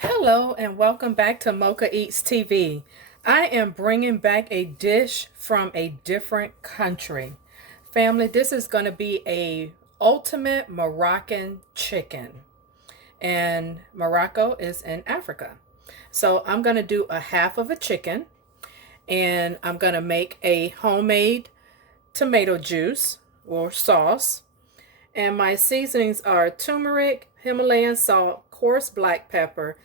Hello and welcome back to Mochaeatstv. I am bringing back a dish from a different country. Family, this is going to be a ultimate Moroccan chicken. And Morocco is in Africa. So I'm going to do a half of a chicken and I'm going to make a homemade tomato juice or sauce. And my seasonings are turmeric, Himalayan salt, coarse black pepper,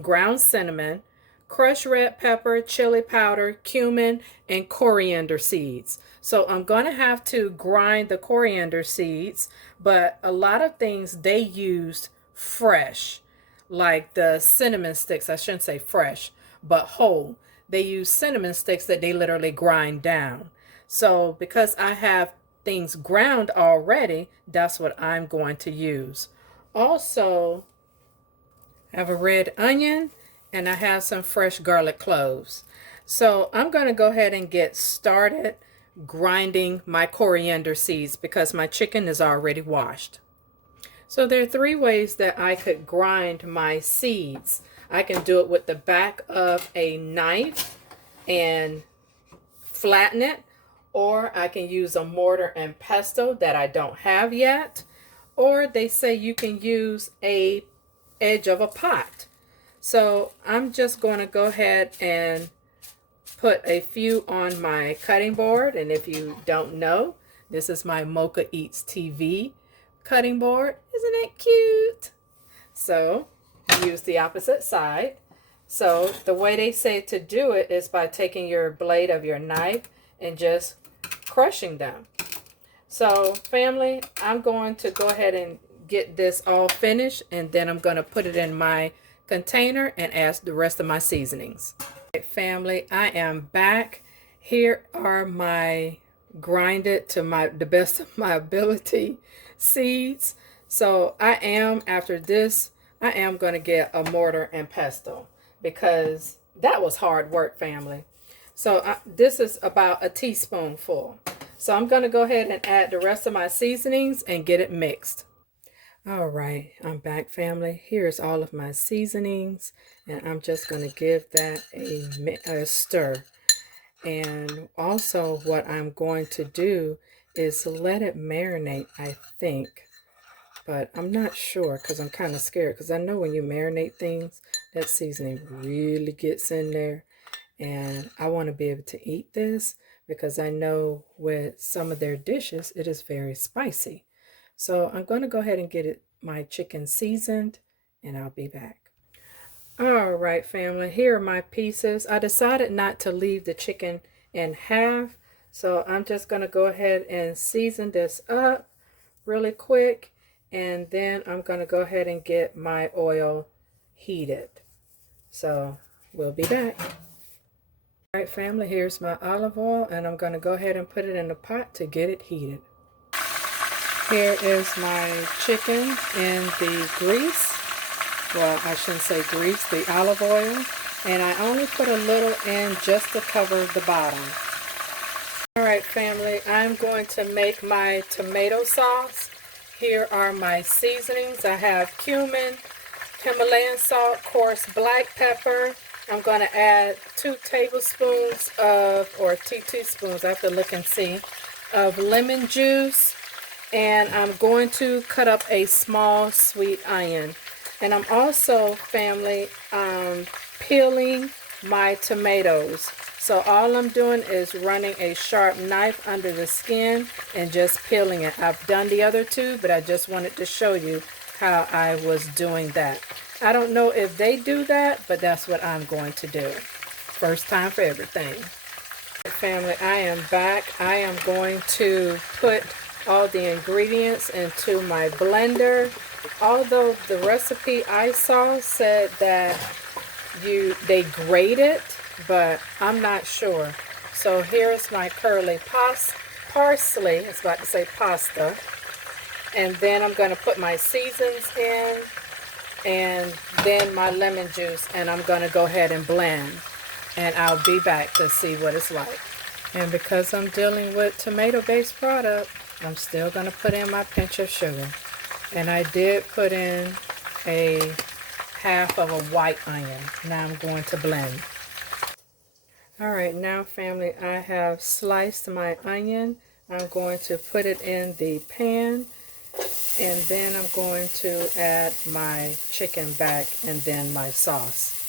ground cinnamon, crushed red pepper, chili powder, cumin, and coriander seeds. So I'm going to have to grind the coriander seeds, but a lot of things they used fresh, like the cinnamon sticks. I shouldn't say fresh, but whole. They use cinnamon sticks that they literally grind down. So because I have things ground already, that's what I'm going to use. Also, I have a red onion and I have some fresh garlic cloves. So I'm going to go ahead and get started grinding my coriander seeds because my chicken is already washed. So there are three ways that I could grind my seeds. I can do it with the back of a knife and flatten it, or I can use a mortar and pestle that I don't have yet, or they say you can use a edge of a pot. So I'm just going to go ahead and put a few on my cutting board. And if you don't know, this is my Mochaeatstv cutting board. Isn't it cute? So use the opposite side. So the way they say to do it is by taking your blade of your knife and just crushing them. So family, I'm going to go ahead and get this all finished, and then I'm going to put it in my container and add the rest of my seasonings. Right, family, I am back. Here are my grinded to the best of my ability seeds. So after this, I am going to get a mortar and pestle because that was hard work, family. So this is about a teaspoonful. So I'm going to go ahead and add the rest of my seasonings and get it mixed. All right, I'm back, family. Here's all of my seasonings, and I'm just going to give that a stir. And also what I'm going to do is let it marinate, I think. But I'm not sure because I'm kind of scared, because I know when you marinate things, that seasoning really gets in there. And I want to be able to eat this because I know with some of their dishes, it is very spicy. So I'm going to go ahead and get my chicken seasoned, and I'll be back. All right, family, here are my pieces. I decided not to leave the chicken in half. So I'm just going to go ahead and season this up really quick. And then I'm going to go ahead and get my oil heated. So we'll be back. All right, family, here's my olive oil, and I'm going to go ahead and put it in the pot to get it heated. Here is my chicken in the grease. Well, I shouldn't say grease, the olive oil. And I only put a little in just to cover the bottom. All right, family, I'm going to make my tomato sauce. Here are my seasonings. I have cumin, Himalayan salt, coarse black pepper. I'm going to add 2 tablespoons or 2 teaspoons, I have to look and see, of lemon juice. And I'm going to cut up a small sweet onion. And I'm also, family, peeling my tomatoes. So all I'm doing is running a sharp knife under the skin and just peeling it. I've done the other two, but I just wanted to show you how I was doing that. I don't know if they do that, but that's what I'm going to do. First time for everything. Family, I am back. I am going to put all the ingredients into my blender. Although the recipe I saw said that they grate it, but I'm not sure. So here's my curly parsley. I was about to say pasta. And then I'm going to put my seasons in, and then my lemon juice, and I'm going to go ahead and blend. And I'll be back to see what it's like. And because I'm dealing with tomato-based product, I'm still going to put in my pinch of sugar. And I did put in a half of a white onion. Now I'm going to blend. All right, now family, I have sliced my onion. I'm going to put it in the pan, and then I'm going to add my chicken back and then my sauce.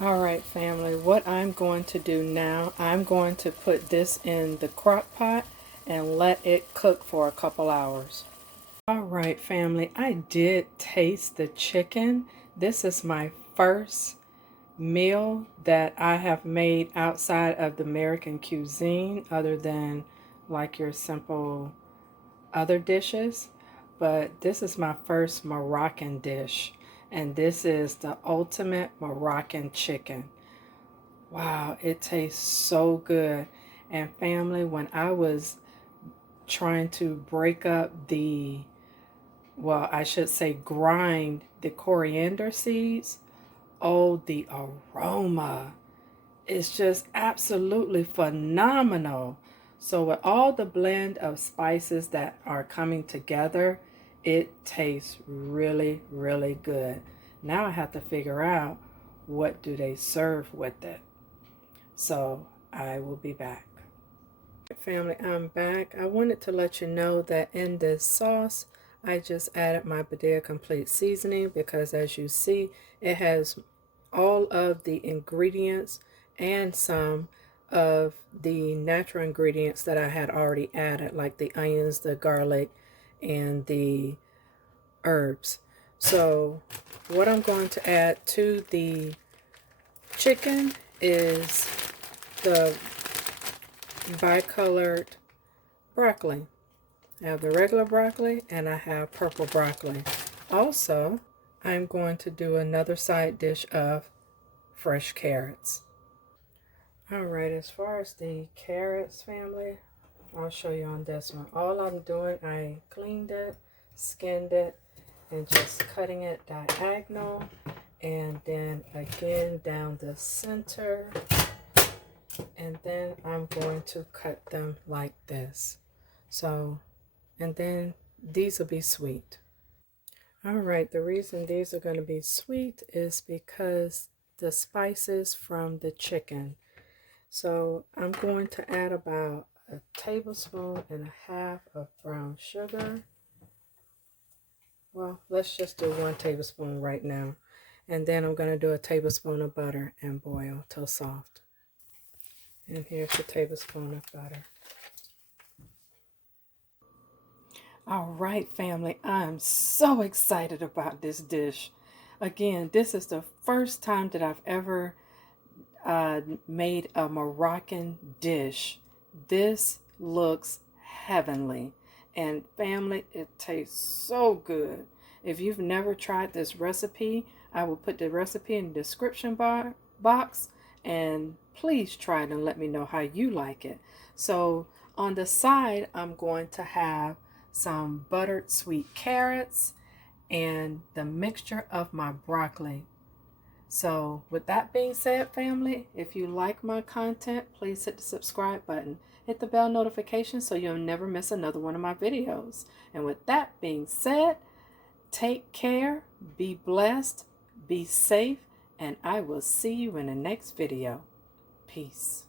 All right, family, what I'm going to do now, I'm going to put this in the crock pot and let it cook for a couple hours. All right, family, I did taste the chicken. This is my first meal that I have made outside of the American cuisine, other than like your simple other dishes. But this is my first Moroccan dish, and this is the ultimate Moroccan chicken. Wow, it tastes so good. And family, when I was trying to break up the, well, I should say grind the coriander seeds, oh, the aroma is just absolutely phenomenal. So with all the blend of spices that are coming together, it tastes really, really good. Now I have to figure out what do they serve with it. So I will be back. Family, I'm back. I wanted to let you know that in this sauce, I just added my BADIA complete seasoning because as you see, it has all of the ingredients and some of the natural ingredients that I had already added, like the onions, the garlic, and the herbs. So what I'm going to add to the chicken is the bicolored broccoli. I have the regular broccoli and I have purple broccoli. Also, I'm going to do another side dish of fresh carrots. Alright, as far as the carrots, family, I'll show you on this one. All I'm doing, I cleaned it, skinned it, and just cutting it diagonal, and then again down the center, and then I'm going to cut them like this. So, and then these will be sweet. Alright, the reason these are going to be sweet is because the spices from the chicken. So I'm going to add about a tablespoon and a half of brown sugar. Well, let's just do 1 tablespoon right now. And then I'm going to do a tablespoon of butter and boil till soft. And here's a tablespoon of butter. All right, family, I'm so excited about this dish. Again, this is the first time that I've ever made a Moroccan dish. This looks heavenly. And family, it tastes so good. If you've never tried this recipe, I will put the recipe in the description box. And please try it and let me know how you like it. So on the side, I'm going to have some buttered sweet carrots and the mixture of my broccoli. So with that being said, family, if you like my content, please hit the subscribe button. Hit the bell notification so you'll never miss another one of my videos. And with that being said, take care, be blessed, be safe, and I will see you in the next video. Peace.